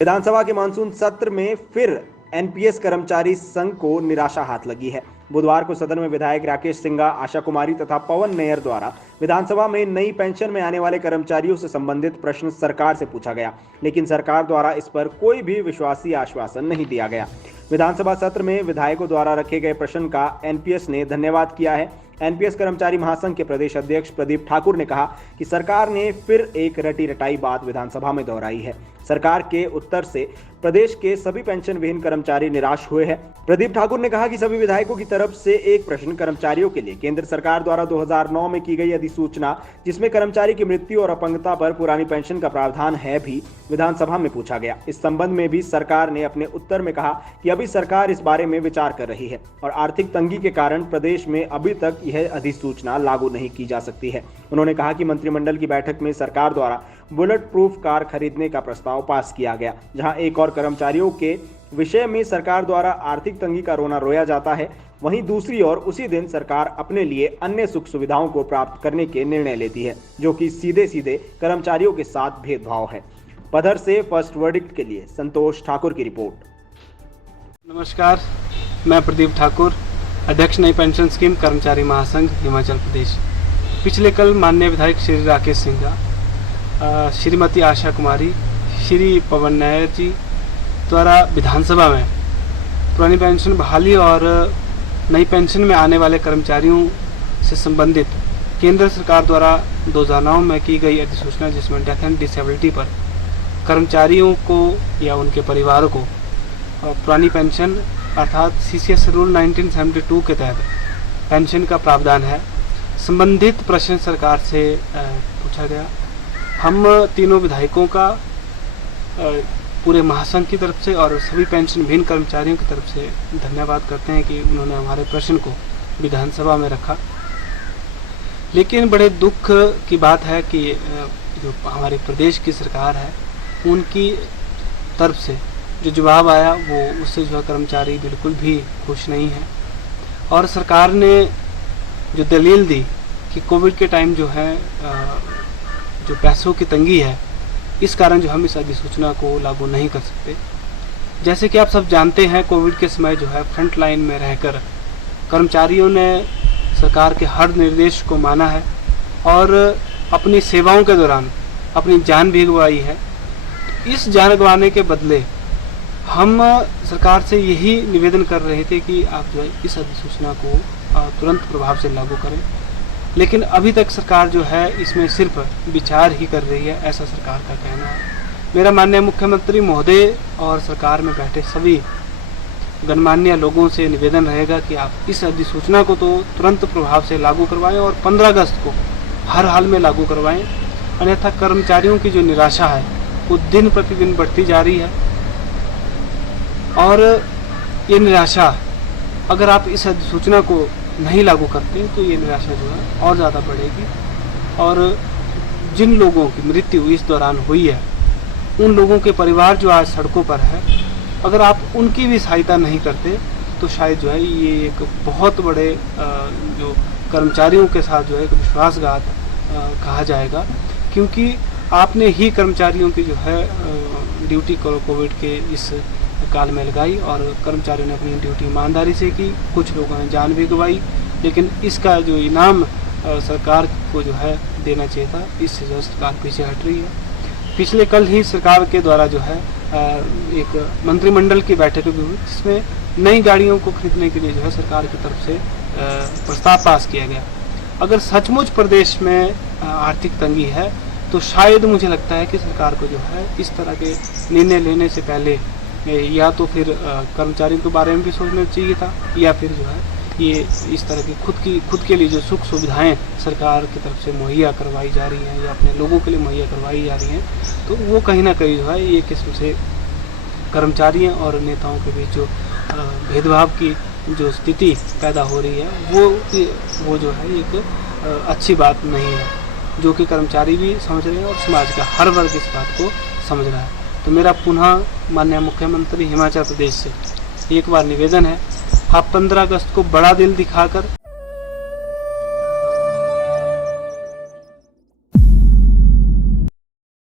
विधानसभा के मानसून सत्र में फिर एनपीएस कर्मचारी संघ को निराशा हाथ लगी है। बुधवार को सदन में विधायक राकेश सिंघा, आशा कुमारी तथा पवन नैयर द्वारा विधानसभा में नई पेंशन में आने वाले कर्मचारियों से संबंधित प्रश्न सरकार से पूछा गया, लेकिन सरकार द्वारा इस पर कोई भी विश्वासी आश्वासन नहीं दिया गया। विधानसभा सत्र में विधायकों द्वारा रखे गए प्रश्न का एनपीएस ने धन्यवाद किया है। एनपीएस कर्मचारी महासंघ के प्रदेश अध्यक्ष प्रदीप ठाकुर ने कहा कि सरकार ने फिर एक रटी रटाई बात विधानसभा में दोहराई है। सरकार के उत्तर से प्रदेश के सभी पेंशन विहीन कर्मचारी निराश हुए हैं। प्रदीप ठाकुर ने कहा कि सभी विधायकों की तरफ से एक प्रश्न कर्मचारियों के लिए केंद्र सरकार द्वारा 2009 में की गई अधिसूचना, जिसमें कर्मचारी की मृत्यु और अपंगता पर पुरानी पेंशन का प्रावधान है, भी विधानसभा में पूछा गया। इस संबंध में भी सरकार ने अपने उत्तर में कहा कि अभी सरकार इस बारे में विचार कर रही है और आर्थिक तंगी के कारण प्रदेश में अभी तक यह अधिसूचना लागू नहीं की जा सकती है। उन्होंने कहा कि मंत्रिमंडल की बैठक में सरकार द्वारा बुलेट प्रूफ कार खरीदने का प्रस्ताव पास किया गया, जहां एक और कर्मचारियों के विषय में सरकार द्वारा आर्थिक तंगी का रोना रोया जाता है, वहीं दूसरी ओर उसी दिन सरकार अपने लिए अन्य सुख सुविधाओं को प्राप्त करने के निर्णय लेती है, जो कि सीधे सीधे कर्मचारियों के साथ भेदभाव है। पधर से फर्स्ट वर्डिक्ट के लिए संतोष ठाकुर की रिपोर्ट। नमस्कार, मैं प्रदीप ठाकुर, अध्यक्ष नई पेंशन स्कीम कर्मचारी महासंघ हिमाचल प्रदेश। पिछले कल माननीय विधायक श्री राकेश सिंघा, श्रीमती आशा कुमारी, श्री पवन नैयर जी द्वारा विधानसभा में पुरानी पेंशन बहाली और नई पेंशन में आने वाले कर्मचारियों से संबंधित केंद्र सरकार द्वारा 2009 में की गई अधिसूचना, जिसमें डेथ एंड डिसेबिलिटी पर कर्मचारियों को या उनके परिवारों को पुरानी पेंशन अर्थात सीसीएस रूल 1972 के तहत पेंशन का प्रावधान है, संबंधित प्रश्न सरकार से पूछा गया। हम तीनों विधायकों का पूरे महासंघ की तरफ से और सभी पेंशन विहीन कर्मचारियों की तरफ से धन्यवाद करते हैं कि उन्होंने हमारे प्रश्न को विधानसभा में रखा। लेकिन बड़े दुख की बात है कि जो हमारे प्रदेश की सरकार है, उनकी तरफ से जो जवाब आया वो उससे जो कर्मचारी बिल्कुल भी खुश नहीं है। और सरकार ने जो दलील दी कि कोविड के टाइम जो है जो पैसों की तंगी है, इस कारण जो हम इस अधिसूचना को लागू नहीं कर सकते। जैसे कि आप सब जानते हैं, कोविड के समय जो है फ्रंट लाइन में रहकर कर्मचारियों ने सरकार के हर निर्देश को माना है और अपनी सेवाओं के दौरान अपनी जान भी गंवाई है। इस जान गंवाने के बदले हम सरकार से यही निवेदन कर रहे थे कि आप जो है इस अधिसूचना को तुरंत प्रभाव से लागू करें, लेकिन अभी तक सरकार जो है इसमें सिर्फ विचार ही कर रही है, ऐसा सरकार का कहना है। मेरा माननीय मुख्यमंत्री महोदय और सरकार में बैठे सभी गणमान्य लोगों से निवेदन रहेगा कि आप इस अधिसूचना को तो तुरंत प्रभाव से लागू करवाएं और 15 अगस्त को हर हाल में लागू करवाएं, अन्यथा कर्मचारियों की जो निराशा है वो दिन प्रतिदिन बढ़ती जा रही है। और ये निराशा, अगर आप इस अधिसूचना को नहीं लागू करते तो ये निराशा जो है और ज़्यादा बढ़ेगी और जिन लोगों की मृत्यु इस दौरान हुई है, उन लोगों के परिवार जो आज सड़कों पर है, अगर आप उनकी भी सहायता नहीं करते तो शायद जो है ये एक बहुत बड़े जो कर्मचारियों के साथ जो है एक विश्वासघात कहा जाएगा, क्योंकि आपने ही कर्मचारियों की जो है ड्यूटी कोविड के इस काल में लगाई और कर्मचारियों ने अपनी ड्यूटी ईमानदारी से की, कुछ लोगों ने जान भी गंवाई, लेकिन इसका जो इनाम सरकार को जो है देना चाहिए था, इससे जो सरकार पीछे हट रही है। पिछले कल ही सरकार के द्वारा जो है एक मंत्रिमंडल की बैठक भी हुई, जिसमें नई गाड़ियों को खरीदने के लिए जो है सरकार की तरफ से प्रस्ताव पास किया गया। अगर सचमुच प्रदेश में आर्थिक तंगी है तो शायद मुझे लगता है कि सरकार को जो है इस तरह के निर्णय लेने से पहले या तो फिर कर्मचारियों के बारे में भी सोचना चाहिए था, या फिर जो है ये इस तरह की खुद के लिए जो सुख सुविधाएं सरकार की तरफ से मुहैया करवाई जा रही हैं या अपने लोगों के लिए मुहैया करवाई जा रही हैं, तो वो कहीं ना कहीं जो है ये किस्म से कर्मचारियों और नेताओं के बीच जो भेदभाव की जो स्थिति पैदा हो रही है वो जो है एक अच्छी बात नहीं है, जो कि कर्मचारी भी समझ रहे हैं और समाज का हर वर्ग इस बात को समझ रहा है। तो मेरा पुनः माननीय मुख्यमंत्री हिमाचल प्रदेश से एक बार निवेदन है, आप 15 अगस्त को बड़ा दिल दिखाकर